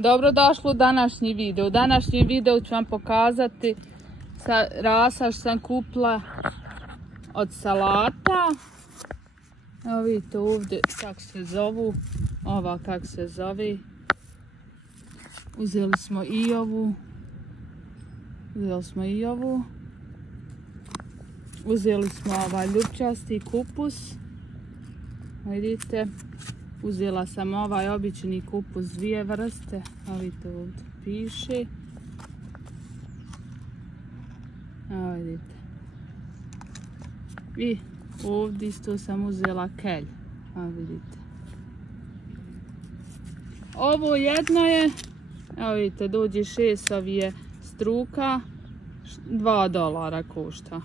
Dobrodošli u današnji video. U današnjem videu ću vam pokazati rasaž sam kupila od salata. Evo vidite ovdje kako se zovu. Ova kako se zove. Uzeli smo i ovu. Uzeli smo ovaj ljupčasti kupus. Vidite. Uzela sam ovaj obični kupus, dvije vrste. Evo vidite ovdje piše. Evo vidite. I ovdje isto sam uzela kelj. Evo vidite. Ovo jedno je, evo vidite, dođe 6 ovije struka, $2 košta.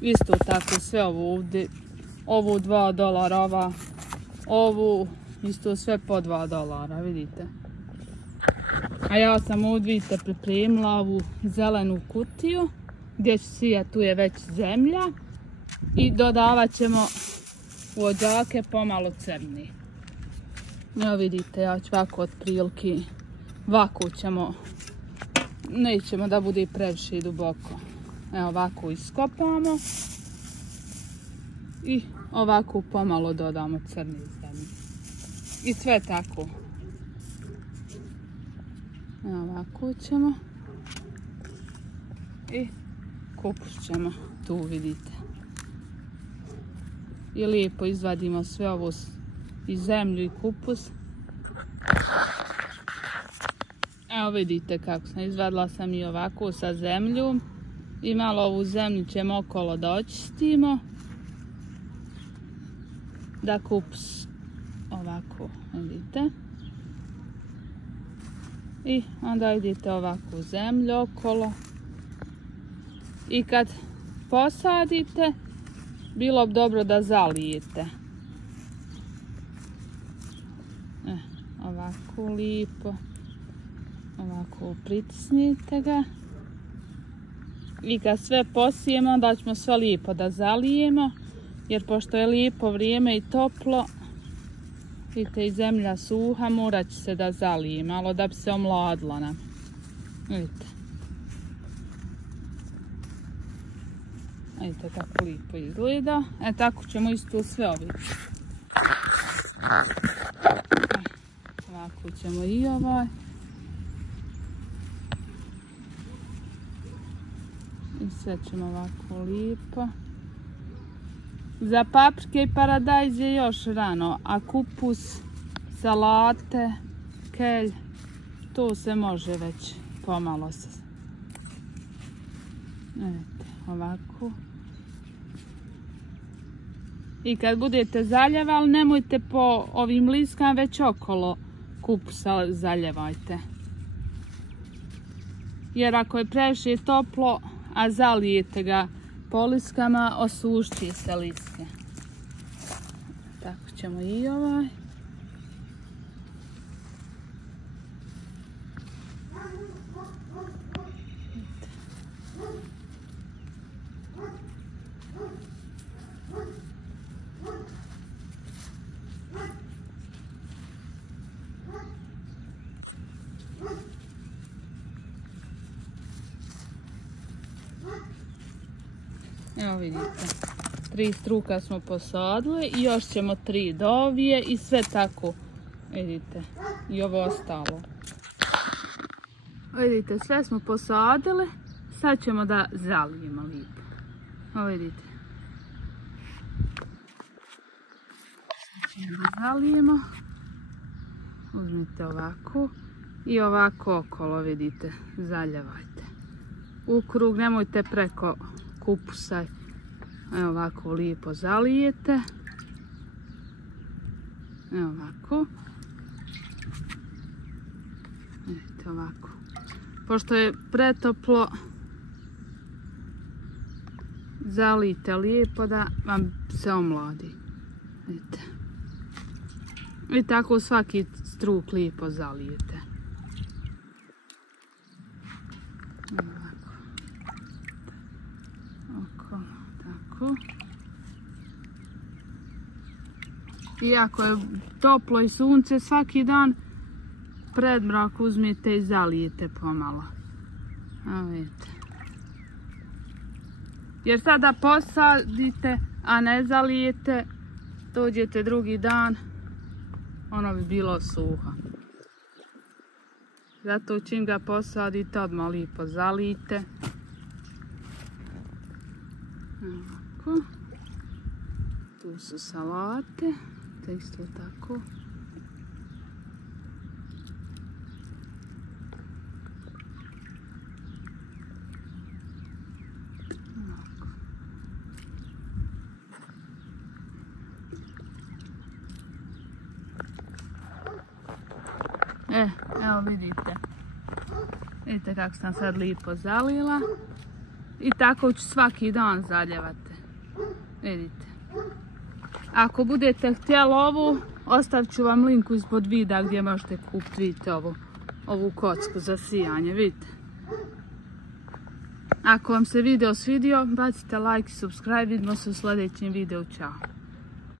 Isto tako sve ovo ovdje, ovo $2, ovu isto sve po $2, vidite. A ja sam ovdje, vidite, pripremila ovu zelenu kutiju gdje ću sijati, tu je već zemlja i dodavat ćemo u odžake pomalo crni. Evo vidite, ja ću ovako otprilike, ovako ćemo, nećemo da bude previše duboko. Evo ovako iskopamo i ovako pomalo dodamo crni zemlji. I sve tako. Evo ovako ćemo. I kupus ćemo, tu vidite. I lijepo izvadimo sve ovo i zemlju i kupus. Evo vidite kako sam izvadila sam i ovako sa zemljom. I malo ovu zemlju ćemo okolo da očistimo. Da kupus ovako, vidite. I onda idete ovako zemlju okolo. I kad posadite, bilo bi dobro da zalijete. Ovako lijepo. Ovako pritisnite ga. I kad sve posijemo, onda ćemo sve lijepo da zalijemo. Jer pošto je lijepo vrijeme i toplo, vidite i zemlja suha, morat će se da zalije malo da bi se omladila nam. Vidite. Vidite kako lijepo izgleda. Tako ćemo isto sve ovdje. Ovako ćemo i ovaj. I sve ćemo ovako lijepo. Za paprike i paradajz je još rano, a kupus, salate, kelj, to se može već pomalo se. Vidite, ovako. I kad budete zaljevali, nemojte po ovim liskama, već okolo kupusa zaljevajte. Jer ako je previše toplo, a zalijete ga po liskama, osušće se liske. Tako ćemo i ovaj. Evo vidite, 3 struka smo posadili i još ćemo 3 dovije i sve tako, vidite, i ovo ostalo. Vidite, sve smo posadili, sad ćemo da zalijemo lijepo. Evo vidite. Da zalijemo. Uzmite ovako i ovako okolo, vidite, zaljevajte. U krug, nemojte preko kupusa. Evo ovako lijepo zalijete. Evo ovako. Vidite ovako. Pošto je pretoplo, zalijte lijepo da vam se omladi. Vidite. I tako svaki struk lijepo zalijete. I ako je toplo i sunce svaki dan, pred mrak uzmite i zalijete pomalo. Evo vidite. Jer sada posadite, a ne zalijete, dođete drugi dan, ono bi bilo suho. Zato čim ga posadite, odmah lipo zalijte. Ovako. Tu su salate, te isto tako. Evo vidite. Vidite kako sam sad lipo zalila. I tako ću svaki dan zaljevati. Vidite. Ako budete htjeli ovu, ostavit ću vam linku ispod videa gdje možete kupiti, vidite, ovu kocku za sijanje, vidite. Ako vam se video svidio, bacite like i subscribe, vidimo se u sljedećem videu, čao.